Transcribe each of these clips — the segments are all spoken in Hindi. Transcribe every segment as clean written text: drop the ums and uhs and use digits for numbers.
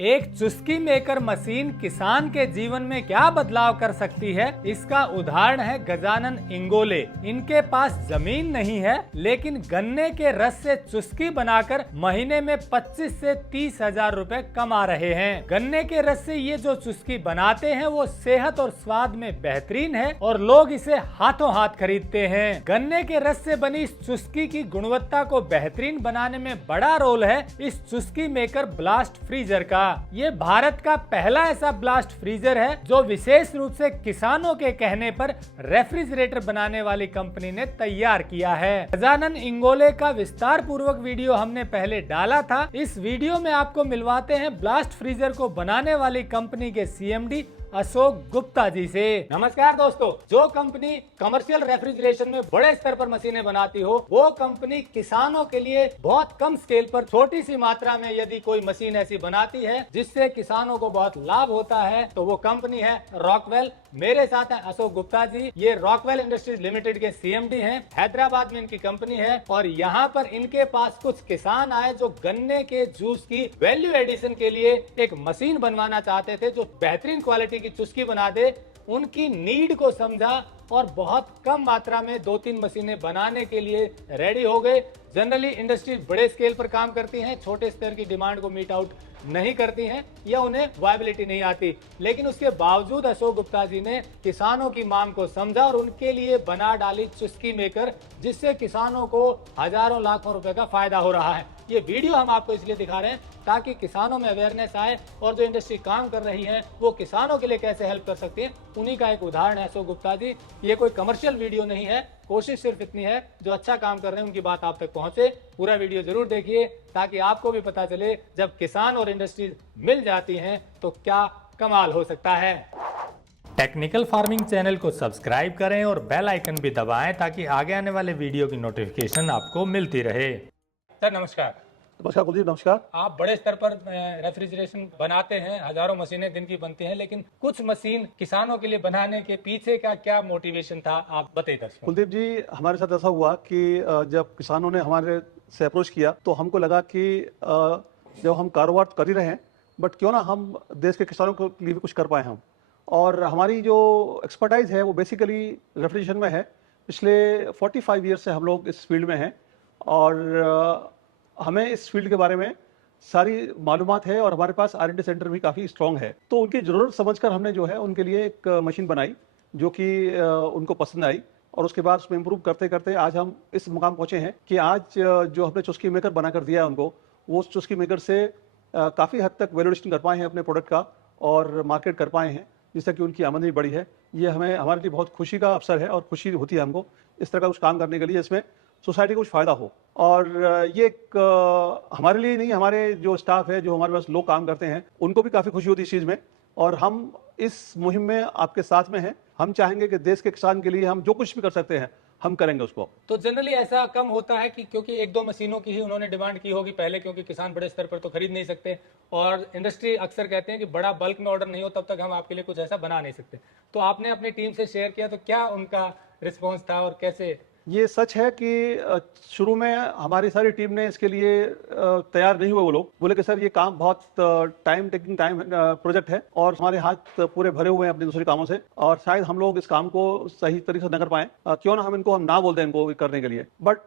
एक चुस्की मेकर मशीन किसान के जीवन में क्या बदलाव कर सकती है, इसका उदाहरण है गजानन इंगोले। इनके पास जमीन नहीं है, लेकिन गन्ने के रस से चुस्की बनाकर महीने में 25 से 30 हजार रुपए कमा रहे हैं। गन्ने के रस से ये जो चुस्की बनाते हैं वो सेहत और स्वाद में बेहतरीन है और लोग इसे हाथों हाथ खरीदते हैं। गन्ने के रस से बनी इस चुस्की की गुणवत्ता को बेहतरीन बनाने में बड़ा रोल है इस चुस्की मेकर ब्लास्ट फ्रीजर का। ये भारत का पहला ऐसा ब्लास्ट फ्रीजर है जो विशेष रूप से किसानों के कहने पर रेफ्रिजरेटर बनाने वाली कंपनी ने तैयार किया है। गजानन इंगोले का विस्तार पूर्वक वीडियो हमने पहले डाला था। इस वीडियो में आपको मिलवाते हैं ब्लास्ट फ्रीजर को बनाने वाली कंपनी के सीएमडी अशोक गुप्ता जी से। नमस्कार दोस्तों, जो कंपनी कमर्शियल रेफ्रिजरेशन में बड़े स्तर पर मशीनें बनाती हो, वो कंपनी किसानों के लिए बहुत कम स्केल पर छोटी सी मात्रा में यदि कोई मशीन ऐसी बनाती है जिससे किसानों को बहुत लाभ होता है, तो वो कंपनी है रॉकवेल। मेरे साथ है अशोक गुप्ता जी। ये रॉकवेल इंडस्ट्रीज लिमिटेड के सीएमडी हैं। हैदराबाद में इनकी कंपनी है और यहाँ पर इनके पास कुछ किसान आए जो गन्ने के जूस की वैल्यू एडिशन के लिए एक मशीन बनवाना चाहते थे जो बेहतरीन क्वालिटी की चुस्की बना दे। उनकी नीड को समझा और बहुत कम मात्रा में 2-3 मशीनें बनाने के लिए रेडी हो गए। जनरली इंडस्ट्रीज बड़े स्केल पर काम करती हैं, छोटे स्तर की डिमांड को मीट आउट नहीं करती हैं या उन्हें वायबिलिटी नहीं आती, लेकिन उसके बावजूद अशोक गुप्ता जी ने किसानों की मांग को समझा और उनके लिए बना डाली चुस्की मेकर, जिससे किसानों को हजारों लाखों रुपए का फायदा हो रहा है। ये वीडियो हम आपको इसलिए दिखा रहे हैं ताकि किसानों में अवेयरनेस आए और जो इंडस्ट्री काम कर रही है वो किसानों के लिए कैसे हेल्प कर सकती है, उन्हीं का एक उदाहरण है अशोक गुप्ता जी। ये कोई कमर्शियल वीडियो नहीं है, कोशिश सिर्फ इतनी है जो अच्छा काम कर रहे हैं उनकी बात आप तक पहुंचे। पूरा वीडियो जरूर देखिए ताकि आपको भी पता चले जब किसान और इंडस्ट्रीज मिल जाती हैं तो क्या कमाल हो सकता है। टेक्निकल फार्मिंग चैनल को सब्सक्राइब करें और बेल आइकन भी दबाएं ताकि आगे आने वाले वीडियो की नोटिफिकेशन आपको मिलती रहे। सर नमस्कार। नमस्कार कुलदीप, नमस्कार। आप बड़े स्तर पर रेफ्रिजरेशन बनाते हैं, हजारों मशीनें दिन की बनती हैं, लेकिन कुछ मशीन किसानों के लिए बनाने के पीछे का क्या मोटिवेशन था, आप बताइए दर्शकों। कुलदीप जी, हमारे साथ ऐसा हुआ कि जब किसानों ने हमारे से अप्रोच किया तो हमको लगा कि जब हम कारोबार कर ही रहे हैं, बट क्यों ना हम देश के किसानों के लिए भी कुछ कर पाए हम। और हमारी जो एक्सपर्टाइज है वो बेसिकली रेफ्रिजरेशन में है। पिछले 45 ईयर से हम लोग इस फील्ड में हैं और हमें इस फील्ड के बारे में सारी मालूमात है और हमारे पास R&D सेंटर भी काफ़ी स्ट्रॉन्ग है। तो उनकी ज़रूरत समझकर हमने जो है उनके लिए एक मशीन बनाई जो कि उनको पसंद आई और उसके बाद उसमें इम्प्रूव करते करते आज हम इस मुकाम पहुँचे हैं कि आज जो हमने चुस्की मेकर बनाकर दिया है उनको, वो उस चुस्की मेकर से काफ़ी हद तक वैल्यूएशन कर पाए हैं अपने प्रोडक्ट का और मार्केट कर पाए हैं, जिससे कि उनकी आमदनी बढ़ी है। ये हमारे लिए बहुत खुशी का अवसर है और खुशी होती है हमको इस तरह का कुछ काम करने के लिए जिसमें सोसाइटी को कुछ फ़ायदा हो। और ये एक हमारे लिए नहीं, हमारे जो स्टाफ है, जो हमारे पास लोग काम करते हैं, उनको भी काफ़ी खुशी होती है इस चीज़ में और हम इस मुहिम में आपके साथ में हैं। हम चाहेंगे कि देश के किसान के लिए हम जो कुछ भी कर सकते हैं हम करेंगे उसको। तो जनरली ऐसा कम होता है कि क्योंकि 1-2 मशीनों की ही उन्होंने डिमांड की होगी पहले, क्योंकि किसान बड़े स्तर पर तो खरीद नहीं सकते और इंडस्ट्री अक्सर कहते हैं कि बड़ा बल्क में ऑर्डर नहीं हो तब तक हम आपके लिए कुछ ऐसा बना नहीं सकते। तो आपने अपनी टीम से शेयर किया, तो क्या उनका रिस्पॉन्स था और कैसे? ये सच है कि शुरू में हमारी सारी टीम ने इसके लिए तैयार नहीं हुए। वो लोग बोले कि सर ये काम बहुत टाइम टेकिंग प्रोजेक्ट है और हमारे हाथ पूरे भरे हुए हैं अपने दूसरे कामों से और शायद हम लोग इस काम को सही तरीके से न कर पाए। क्यों ना हम ना बोल दें इनको करने के लिए। बट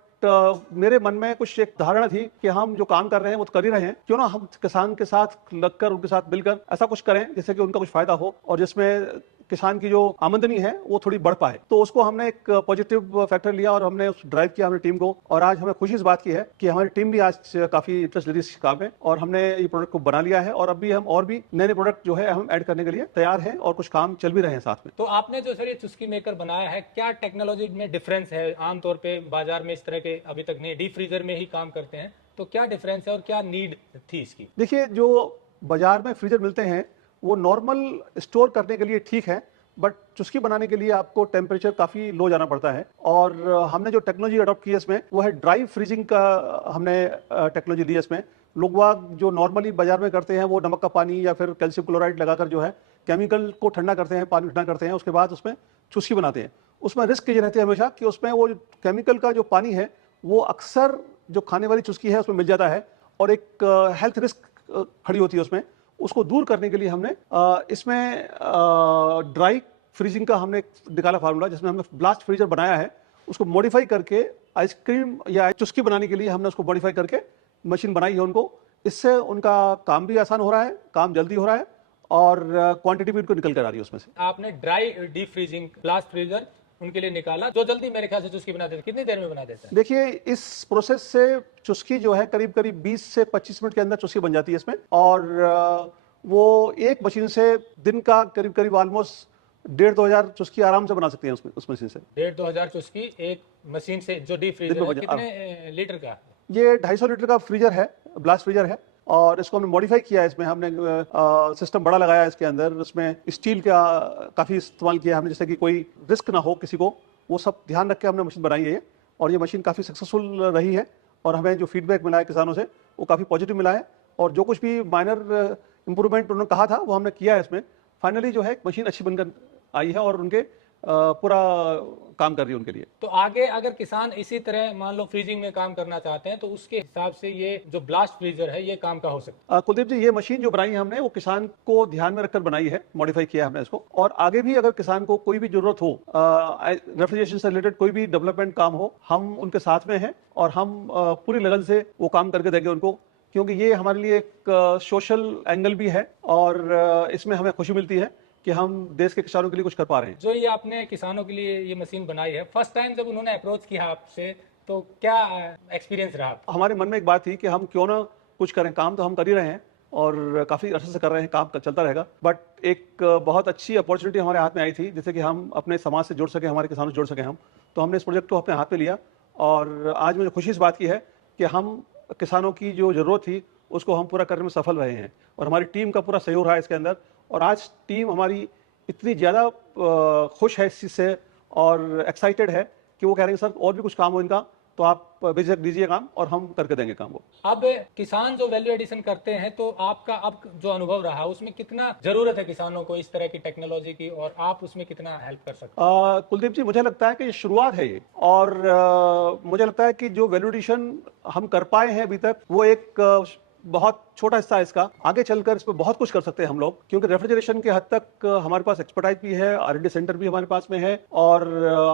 मेरे मन में कुछ एक धारणा थी कि हम जो काम कर रहे हैं वो तो कर ही रहे हैं, क्यों ना हम किसान के साथ लगकर उनके साथ मिलकर ऐसा कुछ करें जिससे कि उनका कुछ फायदा हो और जिसमें किसान की जो आमदनी है वो थोड़ी बढ़ पाए। तो उसको हमने एक पॉजिटिव फैक्टर लिया और हमने उस ड्राइव किया हमारी टीम को और आज हमें खुशी इस बात की है कि हमारी टीम भी आज काफी इंटरेस्ट ले रही है इस काम में और हमने ये प्रोडक्ट को बना लिया है और अभी हम और भी नए प्रोडक्ट जो है हम ऐड करने के लिए तैयार हैं और कुछ काम चल भी रहे हैं साथ में। तो आपने जो सर ये चुस्की मेकर बनाया है, क्या टेक्नोलॉजी में डिफरेंस है? आमतौर पे बाजार में इस तरह के अभी तक नहीं, डीप फ्रीजर में ही काम करते हैं, तो क्या डिफरेंस है और क्या नीड थी इसकी? देखिए, जो बाजार में फ्रीजर मिलते हैं वो नॉर्मल स्टोर करने के लिए ठीक है, बट चुस्की बनाने के लिए आपको टेम्परेचर काफ़ी लो जाना पड़ता है और हमने जो टेक्नोलॉजी अडॉप्ट की है इसमें वो है ड्राई फ्रीजिंग का हमने टेक्नोलॉजी दी है इसमें। लोग जो नॉर्मली बाजार में करते हैं वो नमक का पानी या फिर कैल्शियम क्लोराइड लगाकर जो है केमिकल को ठंडा करते हैं, पानी ठंडा करते हैं, उसके बाद उसमें चुस्की बनाते हैं। उसमें रिस्क ये रहती है हमेशा कि उसमें वो केमिकल का जो पानी है वो अक्सर जो खाने वाली चुस्की है उसमें मिल जाता है और एक हेल्थ रिस्क खड़ी होती है उसमें। उसको दूर करने के लिए हमने इसमें ड्राई फ्रीजिंग का हमने निकाला फार्मूला, जिसमें हमने ब्लास्ट फ्रीजर बनाया है। उसको मॉडिफाई करके आइसक्रीम या चुस्की बनाने के लिए हमने उसको मॉडिफाई करके मशीन बनाई है उनको। इससे उनका काम भी आसान हो रहा है, काम जल्दी हो रहा है और क्वांटिटी भी उनको निकल कर आ रही है उसमें से। आपने dry deep freezing blast freezer उनके लिए निकाला, जो जल्दी मेरे ख्याल से चुस्की बना देता है। कितनी देर में बना देता है? देखिए, इस प्रोसेस से चुस्की जो है करीब करीब 20 से 25 मिनट के अंदर चुस्की बन जाती है इसमें। और वो एक मशीन से दिन का करीब करीब ऑलमोस्ट 1,500-2 हजार चुस्की आराम से बना सकते हैं उस मशीन से। 1,500-2 हजार चुस्की एक मशीन से, जो डीप फ्रीजर है। कितने लीटर का? ये 250 लीटर का फ्रीजर है, ब्लास्ट फ्रीजर है। और इसको हमने मॉडिफाई किया है, इसमें हमने सिस्टम बड़ा लगाया है इसके अंदर। उसमें स्टील का काफ़ी इस्तेमाल किया हमने, जिससे कि कोई रिस्क ना हो किसी को, वो सब ध्यान रख के हमने मशीन बनाई है। और ये मशीन काफ़ी सक्सेसफुल रही है और हमें जो फीडबैक मिला है किसानों से वो काफ़ी पॉजिटिव मिला है। और जो कुछ भी माइनर इंप्रूवमेंट उन्होंने कहा था वो हमने किया है इसमें। फाइनली जो है मशीन अच्छी बनकर आई है और उनके पूरा काम कर रही है उनके लिए। तो आगे अगर किसान इसी तरह मान लो फ्रीजिंग में काम करना चाहते हैं तो उसके हिसाब से ये जो ब्लास्ट फ्रीजर है ये काम का हो सकता है। कुलदीप जी, ये मशीन जो बनाई है हमने वो किसान को ध्यान में रखकर बनाई है, मॉडिफाई किया है हमने इसको। और आगे भी अगर किसान को कोई भी जरूरत हो, रेफ्रिजरेशन से रिलेटेड कोई भी डेवलपमेंट काम हो, हम उनके साथ में हैं और हम पूरी लगन से वो काम करके देंगे उनको। क्योंकि ये हमारे लिए एक सोशल एंगल भी है और इसमें हमें खुशी मिलती है कि हम देश के किसानों के लिए कुछ कर पा रहे हैं। जो ये आपने किसानों के लिए ये मशीन बनाई है, फर्स्ट टाइम जब उन्होंने अप्रोच किया आपसे तो क्या एक्सपीरियंस रहा? हमारे मन में एक बात थी कि हम क्यों ना कुछ करें। काम तो हम कर ही रहे हैं और काफ़ी अर्से से कर रहे हैं, काम चलता रहेगा। बट एक बहुत अच्छी अपॉर्चुनिटी हमारे हाथ में आई थी, जिससे कि हम अपने समाज से जुड़ सके, हमारे किसानों से जुड़ सके हम। तो हमने इस प्रोजेक्ट को अपने हाथ में लिया और आज मुझे खुशी इस बात की है कि हम किसानों की जो ज़रूरत थी उसको हम पूरा करने में सफल रहे हैं। और हमारी टीम का पूरा सहयोग रहा है इसके अंदर। और आज टीम हमारी इतनी ज़्यादा खुश है इस चीज़ से और एक्साइटेड है कि वो कह रहे हैं सर और भी कुछ काम हो इनका तो आप बेझिझक दीजिए काम और हम करके देंगे काम वो। अब किसान जो वैल्यू एडिशन करते हैं तो आपका अब जो अनुभव रहा उसमें कितना जरूरत है किसानों को इस तरह की टेक्नोलॉजी की, और आप उसमें कितना हेल्प कर सकते हैं? कुलदीप जी, मुझे लगता है कि ये शुरुआत है ये। और मुझे लगता है कि जो वैल्यू एडिशन हम कर पाए हैं अभी तक वो एक बहुत छोटा हिस्सा है इसका। आगे चलकर इस पर बहुत कुछ कर सकते हैं हम लोग, क्योंकि रेफ्रिजरेशन के हद तक हमारे पास एक्सपर्टाइज भी है, R&D सेंटर भी हमारे पास में है। और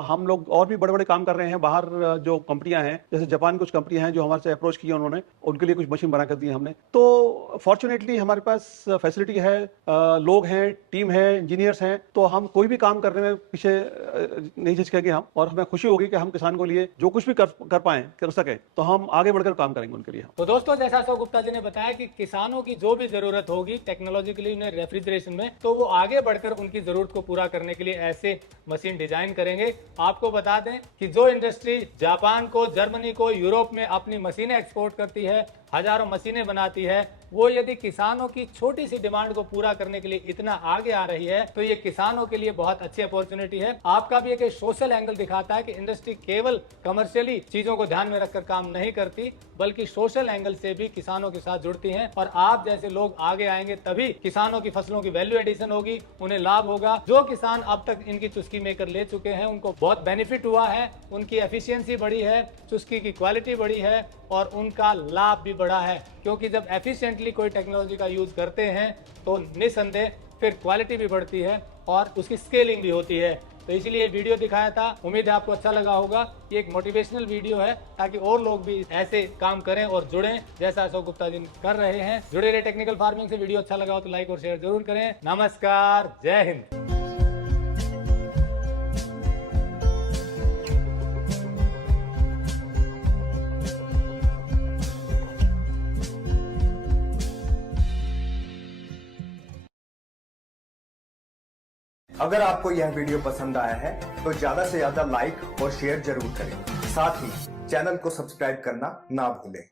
हम लोग और भी बड़े बड़े काम कर रहे हैं। बाहर जो कंपनियां हैं, जैसे जापान कुछ कंपनियां हैं जो हमारे से अप्रोच की उन्होंने, उनके लिए कुछ मशीन बना कर दी हमने। तो फॉर्चुनेटली हमारे पास फैसिलिटी है, लोग हैं, टीम है, इंजीनियर्स हैं। तो हम कोई भी काम करने में पीछे नहीं झिझकेंगे हम। और हमें खुशी होगी कि हम किसान के लिए जो कुछ भी कर पाए, कर सके, तो हम आगे बढ़कर काम करेंगे उनके लिए। तो दोस्तों, जैसा अशोक गुप्ता जी ने बताया कि किसानों की जो भी जरूरत होगी टेक्नोलॉजिकली उन्हें रेफ्रिजरेशन में, तो वो आगे बढ़कर उनकी जरूरत को पूरा करने के लिए ऐसे मशीन डिजाइन करेंगे। आपको बता दें कि जो इंडस्ट्री जापान को, जर्मनी को, यूरोप में अपनी मशीनें एक्सपोर्ट करती है, हजारों मशीनें बनाती है, वो यदि किसानों की छोटी सी डिमांड को पूरा करने के लिए इतना आगे आ रही है तो ये किसानों के लिए बहुत अच्छी अपॉर्चुनिटी है। आपका भी एक सोशल एंगल दिखाता है कि इंडस्ट्री केवल कमर्शियली चीजों को ध्यान में रखकर काम नहीं करती, बल्कि सोशल एंगल से भी किसानों के साथ जुड़ती है। और आप जैसे लोग आगे आएंगे तभी किसानों की फसलों की वैल्यू एडिशन होगी, उन्हें लाभ होगा। जो किसान अब तक इनकी चुस्की मेकर ले चुके हैं उनको बहुत बेनिफिट हुआ है, उनकी एफिशिएंसी बढ़ी है, चुस्की की क्वालिटी बढ़ी है और उनका लाभ भी बढ़ा है। क्योंकि जब एफिशिएंटली कोई टेक्नोलॉजी का यूज करते हैं तो निसंदेह फिर क्वालिटी भी बढ़ती है और उसकी स्केलिंग भी होती है। तो इसीलिए ये वीडियो दिखाया था। उम्मीद है आपको अच्छा लगा होगा। ये एक मोटिवेशनल वीडियो है ताकि और लोग भी ऐसे काम करें और जुड़ें जैसा अशोक गुप्ता जी कर रहे हैं। जुड़े रहे टेक्निकल फार्मिंग से। वीडियो अच्छा लगा हो तो लाइक और शेयर जरूर करें। नमस्कार, जय हिंद। अगर आपको यह वीडियो पसंद आया है तो ज्यादा से ज्यादा लाइक और शेयर जरूर करें। साथ ही चैनल को सब्सक्राइब करना ना भूलें।